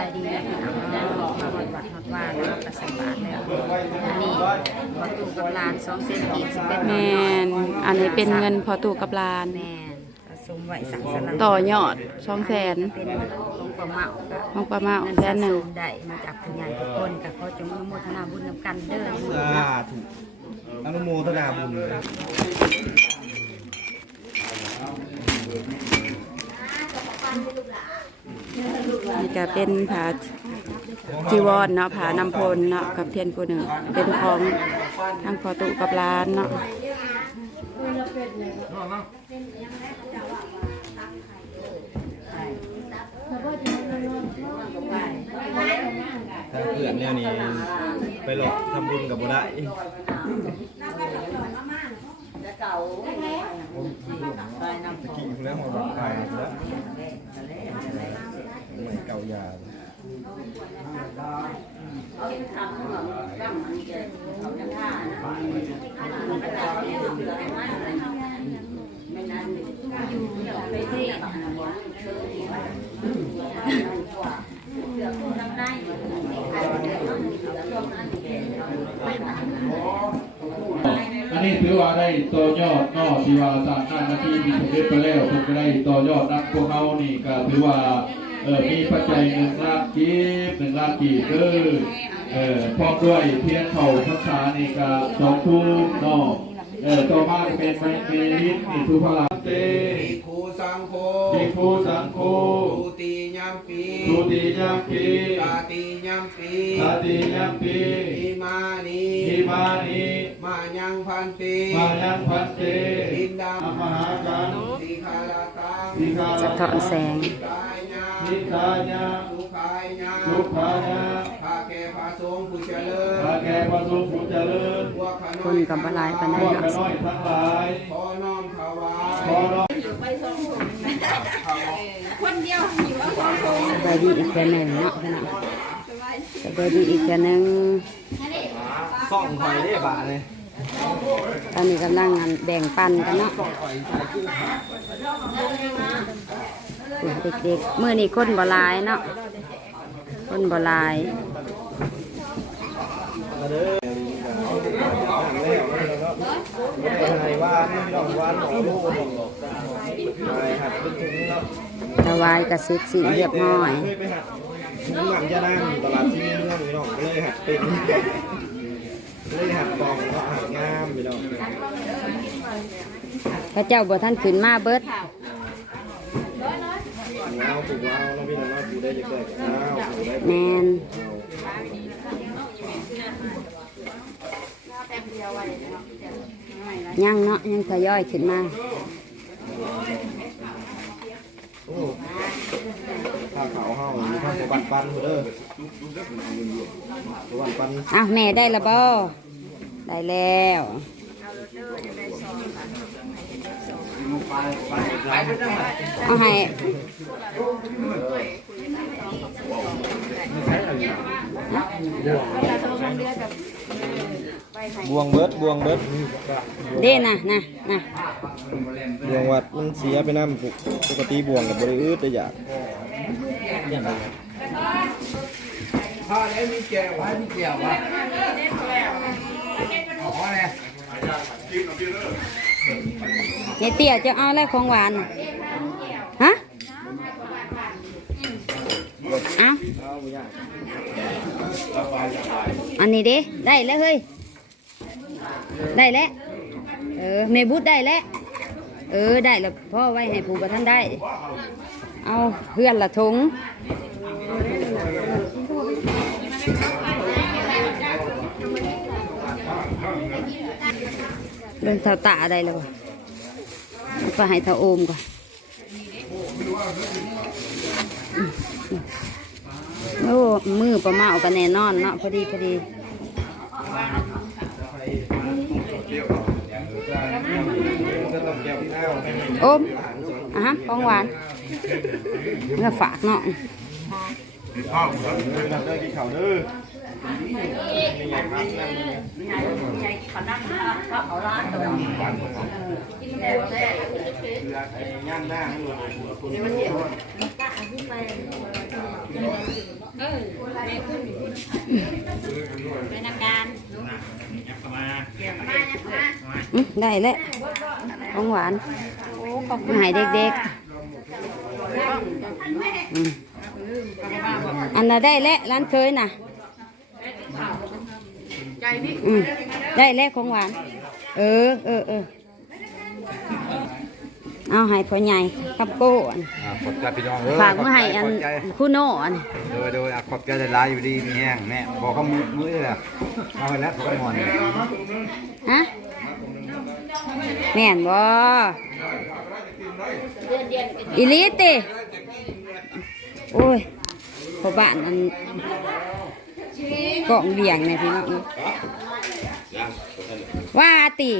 ายดีนะพี่น้องเนาะมาหอดวัดหอดว่าแล้วก็ใส่บาตรแล้ว อันนี้พอตู่กับหลานสองเซนกีบสิบเอ็ดแมนอันนี้เป็นเงินพอตู่กับหลาน แม่นก็สมไว้สั่งสลังต่อยอดสองแสนเป็นลงประเมาก็ของประมาณเงินแสสะนหสนึ่งมได้มาจากผู้ใหญ่ทุกคนก็ขอจงอนุโมทนาบุญนำกันเด้อในมือสาเนาะธุอนุโมทนาบุญ นี่ก็เป็นผาจีวรเนาะผานำพลเนาะกับเทียนกูหนึ่งเป็นของทั้งพอตู่กับหลานเนาะถ้าเพื่อนเนี่ยนี่ไปหลอกทำบุญกับบ่ได้กินแล้วหัวบอกไปแล้ว เหมือนเก่ายาอันนี้ถือว่าได้ต่อยอดเนอกที่ว่าสร้างหน้าหน้าที่มีสำเร็จไปแล้วเพิ่นก็ได้ต่อยอดนักพวกเขานี่ก็ถือว่า เออมีปัจจัยหนึ่งล้านกีบหนึ่งล้านกีบเด้อเออพร้อมด้วยเทียนเข่าพรรษาในี่ก็สองทุ่มนอกเออต่อมาเป็นไมเมลินนี่ทุพลาเตภิกขุสังโฆภิกขุสังโฆทุติยัมปีทุติยมปีตาติยัมปีสติยมปีอิมานิอิมานิมายังพันติมายังพันเตอินดามหากันสีคาลาตังสิกาสะท้อนแสง นิสายะสุขายญาสุขายะพาแก่พาสงฆ์ผู้เจริญพระแก่พระสงฆ์ผู้เจริญพวกขคน้อนยกับหลายปานพใดวกเนาะกระน้อยทั้งหลายขอน้อมถวายขอร้องสบายดีอีกแค่หนึ่งเนาะพี่น้องสบายดีอีกแค่หนึ่งซ่องหอยได้บาทเลยตอนนี้กำลังงานแบ่งปันกันเนาะ เด็กๆเมื่อนี้คนบ่หลายเนาะคนบ่หลายมาเด้อแล้วแล้วแล้วเนาะไม่ได้อะไรว่าไม่ต้องวันหรอกลูกอะไรหัดเป็นถึงเนาะถวายกระสิบสีเรียบร้อยเคยไปหัดถึงหลังจะนั่งตลาดที่เมืองพี่น้องก็เลยหัดเป็นเลยหัดกองก็หัดงามพี่น้องพระเจ้าบ่ท่านขึ้นมาเบิด ว้าวถูกว้าวแล้วพี่น้องว่าถูได้จะเกิดว้าวถูได้แมนยังเนาะยังทยอยขึ้นมาโอ้ข้าวขาวเฮามีข้าวสบัดปันเด้อสบัดปันอ้าวแม่ได้และบ่ได้แล้ว เอาให้บวงเบิดบวงเบิดเด้น่ะนะนะบวงวัดมันเสียไปน้ำปกติบวงกับบริอืดได้อยากถ้าแล้วมีแก้วไว้มีแก้วไว้ขออะไร ยายเตี้ยจะเอาอะไรของหวานฮะเอาอันนี้เด้ได้แล้วเฮ้ย ได้แล้ว เออเมบุตได้แล้ว เออได้แล้วพ่อไว้ให้ผู้ประท่านได้ เอาเพื่อนละทงเดินเท่าตาได้แล้วบ่ เอาไปให้เท่าโอมก่อนโอ้มือประมาเอากันแน่นอนเนาะพอดีพอดีองแก้วข้าวโอมอะฮะของหวานเนื้อฝากเนาะนั ได้กี่ข่วเด้อย่างหน้าให้หมดอืมได้แล้วของหวานมาให้เด็กๆอันน่ะได้แล้วร้านเคยน่ะได้แล้วของหวาน เออเออเออ เอาให้พ่อใหญ่กับโก้อันขอบใจพี่น้องเอ้ยฝากมาให้อันขบใจคู่โน่อันโดยโดยอะขอบใจหลายๆอยู่ดีมีแห้งแม่บอกเขามือมือเลยเอาไปแล้วเขาก็นอนฮะแม่นบ่อีหลีติโอ้ยพอบ้านอันกล่องเบียงเนี่ยพี่น้องว่าติ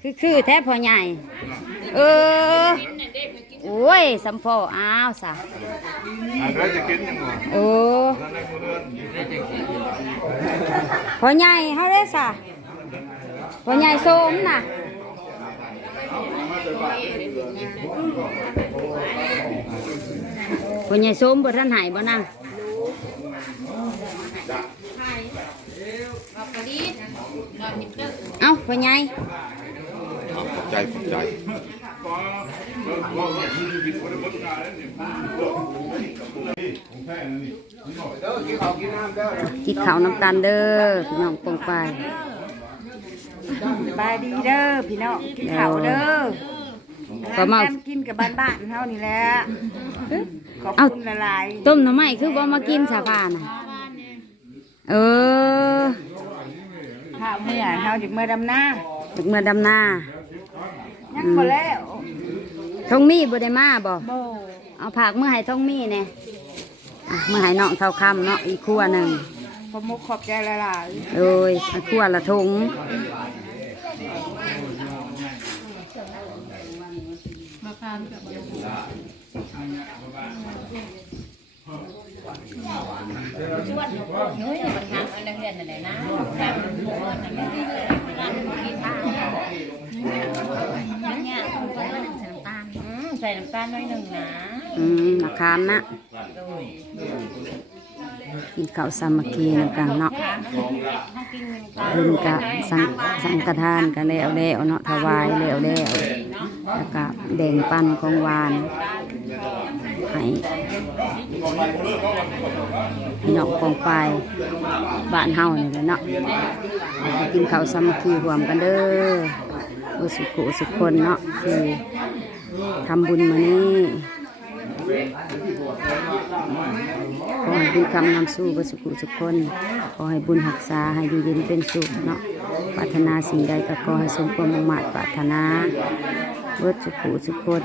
คือคือแท้พอใหญ่ เออ โอ้ยสัมพออ้าวสะแล้วจะกินยังไงโอ้พอใหญ่เฮาได้สะพอใหญ่โสมน่ะพอใหญ่โสมบ่ทันหายบ่นั่งเอ้าพอใหญ่ขอบใจขอบใจ กินข้าวน้ำตาลเด้อพี่น้องปองไปบายดีเด้อพี่น้องกินข้าวเด้อก็มาแม่กินกับบ้านๆเท่านี้แหละขอบเอ้าคุณหลายต้มหน่อไม้คือบ่มากินสาพาน่ะเออๆข้าวเมื่อเท่าจิเมื่อดำหน้าถึงเมื่อดำนายังบ่แล้ว ทองมีบ่ได้มาบ่โบเอาผักเมื่อให้ทองมีแน่อะเมื่อให้น้องเท่าคำเนาะอีกครัวหนึ่งขอบมุกขอบใจหลายโอ้ยอันครัวละทงใส่น้ำตาลน้อยหนึ่งนะอืมมะขามนะกินข้าวสามัคคีนำกันเนาะบุญกะสังสังฆทานกันแล้วแล้วเนาะถวายแล้วแล้วแล้วก็แบ่งปันของหวานให้พี่น้องกองไปบ้านเฮานี่แหละเนาะให้กินข้าวสามัคคีรวมกันเด้อบ่สุขุสุขคนเนาะที่ ทำบุญมานี้ขอให้บุญคำนำสู้บ่สุขุสุขคน ขอให้บุญรักษาให้อยู่เย็นเป็นสุขเนาะปรารถนาสิ่งใดก็ขอให้สมความมุ่งมั่นปรารถนาเบิดสุขุสุขคน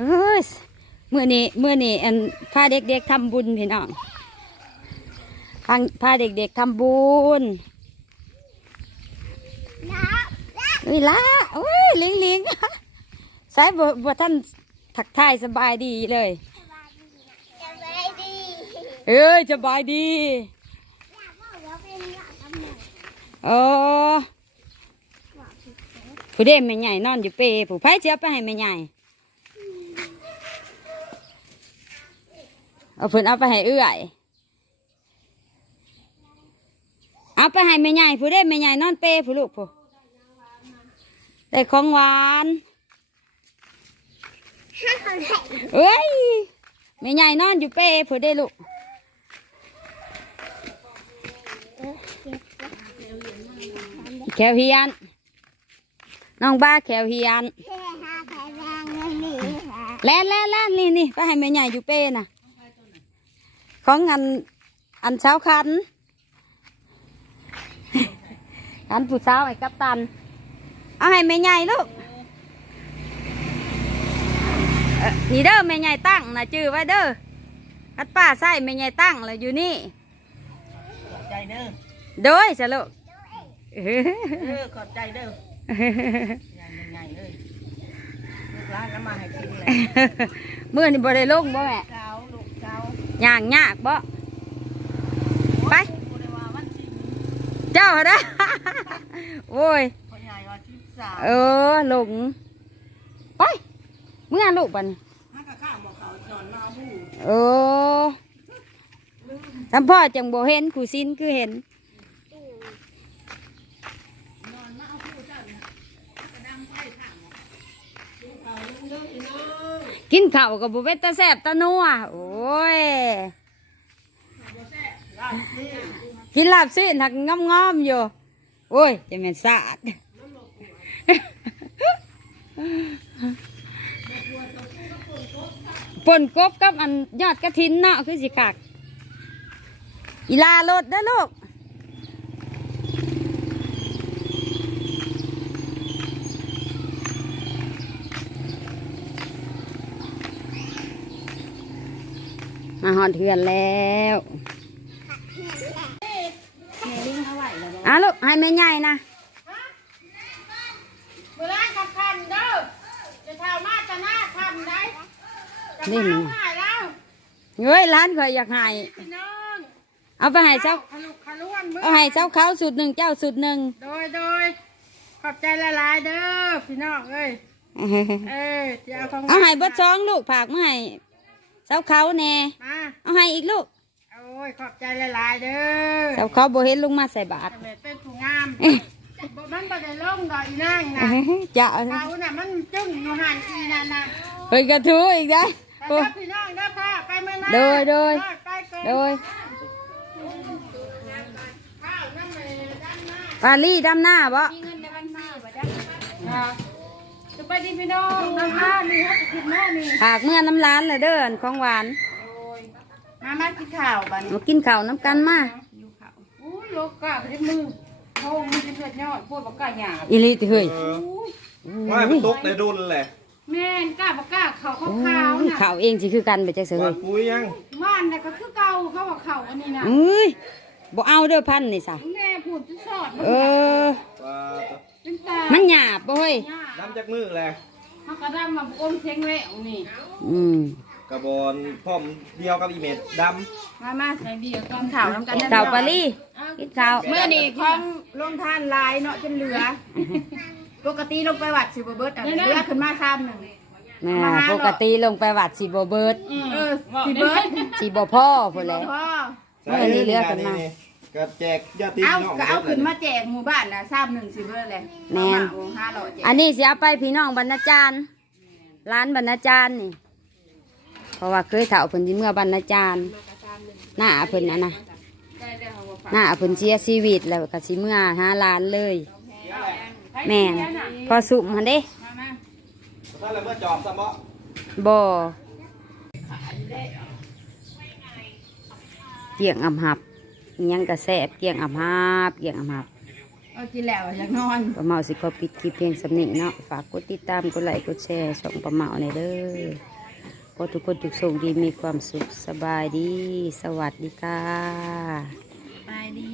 เอ้ยเมื่อนี้เมื่อนี้อันพาเด็กๆทำบุญพี่น้องพาพาเด็กๆทำบุญเอ้ยละโอ้ยลิงลิงสายบ่บ่ท่านถักทายสบายดีเลยเอ้ยสบายดีเออผู้เด่นแม่ใหญ่นอนอยู่เปรผู้ไผ่เจียไปให้แม่ใหญ่ เอาเพิ่นเอาไปให้เอื้อยเอาไปให้แม่ใหญ่ผู้เด่นแม่ใหญ่นอนเปรผู้ลูกผู้ได้ของหวานเอ้ยแม่ใหญ่นอนอยู่เปรผู้เด่นลูกแขวเฮียนน้องบ้าแขวเฮียนแล่นแล่นแล่นนี่นี่ไปให้แม่ใหญ่อยู่เป้น่ะ ของอันอันเช้าคันขันผู้สาวไอ้กัปตันเอาให้แม่ใหญ่ลูกเอ่อนี่เด้อแม่ใหญ่ตั้งนะจื้อไว้เด้อคัดป้าใส่แม่ใหญ่ตั้งเลยอยู่นี่ใจเด้อโดยสลูกเออขอบใจเด้อใหญ่ใหญ่เลยลูกร้านน้ำมาให้กินเลยเมื่อนี่บ่ได้ลงบ่แม่เช้าลูกเช้า ย่างยากบ่ไปพูดได้ว่าวันที่เจ้าเด้อโอ้ยพ่อใหญ่ว่าที่สามเออหลงไปเมื่อลูกบัดนห้ากะข้าวบอกเขานอนมาบูเออทำพ่อจังบ่เห็นขู่ซินคือเห็น กินข้าวกับบุเวตตาแซบตานัวโอ้ย กินลาบซีนหักงอมงอมๆอยู่ โอ้ย จะเป็นสะอาดปนกบกับอันยอดกระถินเนาะคือสิคักอีลาโลดเด้อลูก มาหอดเถือนแล้วอะลูกให้แม่ใหญ่นะเวลากับคันเด้อจะเท่ามาจะหน้าคันได้จะนี่มามันหายแล้วเฮ้ยร้านข่อยอยากให้พี่น้องเอาไปให้เจ้าขลุกขล้วนมือเอาให้เจ้าเขาสุดหนึ่งเจ้าสุดหนึ่งโดยโดยขอบใจละลายๆเด้อพี่น้องเอ้ยเออจะเอาของเอาให้เบดช้องลูกผากมาให้ เจ้าเขาแน่มาเอาให้อีกลูกโอ้ยขอบใจละลายๆเด้อเจ้าเขาบ่เห็นลุงมาใส่บาตรทำไมเป็นผู้งามบ่มันบ่ได้ลงดอกอีนางนะจะเอาเขาน่ะมันจึ้งอยู่หันอีนั่นน่ะเฮ้ยกระทู้อีกได้ไปเด้อพี่น้องเด้อพ่อไปเมื่อหน้าโดยโดยไปก่อนโดยข้าวน้ำมันด้านหน้าปาลี่ดำหน้าบ่ส บายดีพี่น้องน้ำมานี่ครับกินแม่นี่ผากเมื่อน้ำร้านเลยเด้อของหวานมามากินข้าวบัดนมากินข้าวน้ำกันมา อู้ยโลกกะไปมือโทงมันจะเกิดยอดพวกบักกะหยาบอีหลีติเฮ้ยเออว่าให้มันตกในดุนแหละแม่นกะบักกะเขาโอ้ขาวๆยน่ะข้าวเองสิคือกันไปจักเสืหอวาเฮ้นยปุ้ยยังว่านน่ะก็คือเก่าเขาบอกเขาอันนี้นะเอ้ยบ่เอาเด้อพันนี่ซะแม่พูดจะสอดเออว่า เป็นตามันหยาบบ่เฮ้ยน้ำจากมือแหละเขากระดำมาอมเชงแหววนี่อืมกระบอนพร้อมเดียวกับอีเม็ดดมามาใส่เดียวกันข้าวน้ำกันข้าวปลาลี่กินข้าวเมื่อนี่ของลงท่านลายเนาะจนเหลือ ปกติลงไปวัดสิบเบิร์ดอะเหลือขึ้นมาซ้ำหนึ่งแม่ปกติลงไปวัดสิบ่เบิดเออสิเบิร์ดสิบ่พ่อพุ่นแหละพ่อำเมื่อนี้เหลือกันมา ก็แจกญาติเอาน้องก็เอาขึ้นมาแจกหมู่บ้านนะซ้ำหนึ่งสิเบิร์ดเลยแม่นห้าร้อยแจกอันนี้สิเอาไปพี่น้องบรรณาจารย์ ร้านบรรณาจารย์นี่ เพราะว่าเคยเฒ่าเพิ่นสิเมื่อบรรณาจารย์ หน้าเพิ่นน่ะนะหน้าเพิ่นเสียชีวิตแล้วก็สิเมื่อหาร้านเลย แม่นพอสุมหันเด้ถ้าเราเมื่อจอบสมะบ่เกี่ยงอำหับอิห ยังกระแสบเกี่ยงอำหับเกี่ยงอำหับเอากินแล้วอยากนอนป้าเมาสิขอปิดคลิปเพียงสำนีเนาะฝากกดติดตามกดไลค์กดแชร์ช่องป้าเมาในอยเด้อก็ทุกคนทุกโชคดีมีความสุขสบายดี สวัสดีค่ะไปดี